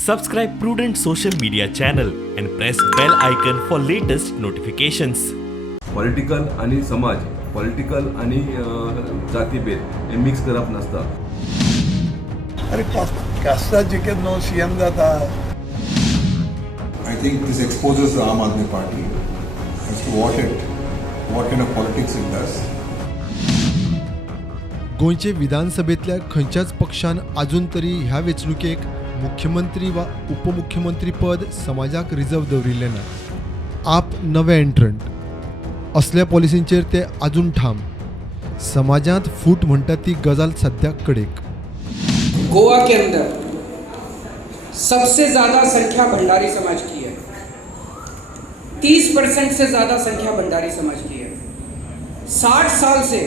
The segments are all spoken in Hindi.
Subscribe Prudent social media channel and press bell icon for latest notifications. Political आणि समाज, पॉलिटिकल आणि जातीभेद हे मिक्स करप नासता. अरे कास्टा जिकेत नो सीएम जाता. I think this exposes the Aam Aadmi Party as to what kind of politics it does. गोंयचे विधानसभेतल्या खंयच्याच पक्षान अजून तरी ह्या वेंचणुकेक मुख्यमंत्री वा उपमुख्यमंत्री पद समाजाक रिजर्व दवरिल्लें ना. आप नवे एंट्रंट असल्या पॉलिसींचेर ते अजून ठाम. समाजांत फूट म्हणटा ती गजाल सद्याक कडेक. गोवा के अंदर सबसे ज़्यादा संख्या भंडारी समाज की है. 30% से ज़्यादा संख्या भंडारी समाज की है. 60 साल से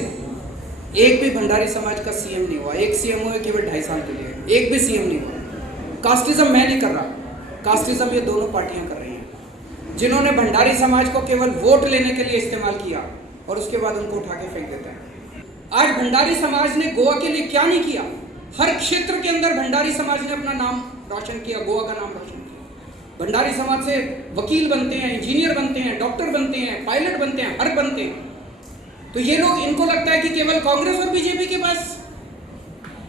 एक भी भंडारी समाज का सीएम नहीं हुआ. एक सीएम हुआ केवल 2.5 साल के लिए, एक भी सीएम नहीं हुआ. कास्टिज्म मैं नहीं कर रहा, कास्टिज्म ये दोनों पार्टियां कर रही हैं, जिन्होंने भंडारी समाज को केवल वोट लेने के लिए इस्तेमाल किया और उसके बाद उनको उठा के फेंक देते हैं. आज भंडारी समाज ने गोवा के लिए क्या नहीं किया. हर क्षेत्र के अंदर भंडारी समाज ने अपना नाम रोशन किया, गोवा का नाम रोशन किया. भंडारी समाज से वकील बनते हैं, इंजीनियर बनते हैं, डॉक्टर बनते हैं, पायलट बनते हैं, हर बनते हैं. तो ये लोग, इनको लगता है कि केवल कांग्रेस और बीजेपी के पास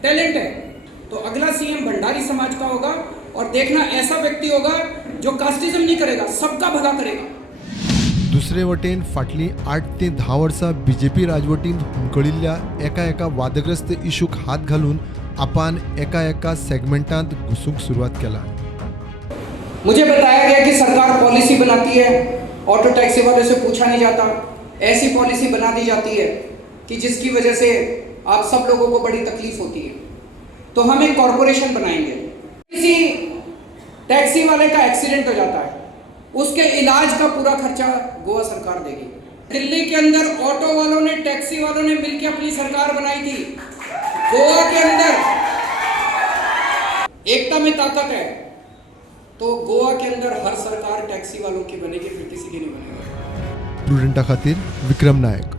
टैलेंट है. तो अगला सीएम भंडारी समाज का होगा और देखना ऐसा व्यक्ति होगा जो कास्टिज्म नहीं करेगा, सबका भला करेगा. दुसरे वटेन फाटलीं 8 ते 10 वर्सां बीजेपी राजवटीन हुमकळिल्ल्या एका वादग्रस्त इशूक हात घालून आपान एका सेगमेंटांत घुसूंक सुरवात केला. मुझे बताया गया कि सरकार पॉलिसी बनाती है, ऑटो टैक्सी वाले से पूछा नहीं जाता. ऐसी पॉलिसी बना दी जाती है कि जिसकी वजह से आप सब लोगों को बड़ी तकलीफ होती है. तो हम एक कॉरपोरेशन बनाएंगे. किसी टैक्सी वाले का एक्सीडेंट हो जाता है, उसके इलाज का पूरा खर्चा गोवा सरकार देगी. दिल्ली के अंदर ऑटो वालों ने, टैक्सी वालों ने मिलकर अपनी सरकार बनाई थी. गोवा के अंदर एकता में ताकत है. तो गोवा के अंदर हर सरकार टैक्सी वालों की बनेगी, फिर किसी की नहीं बनेगी. प्रुडंटा खातीर विक्रम नायक.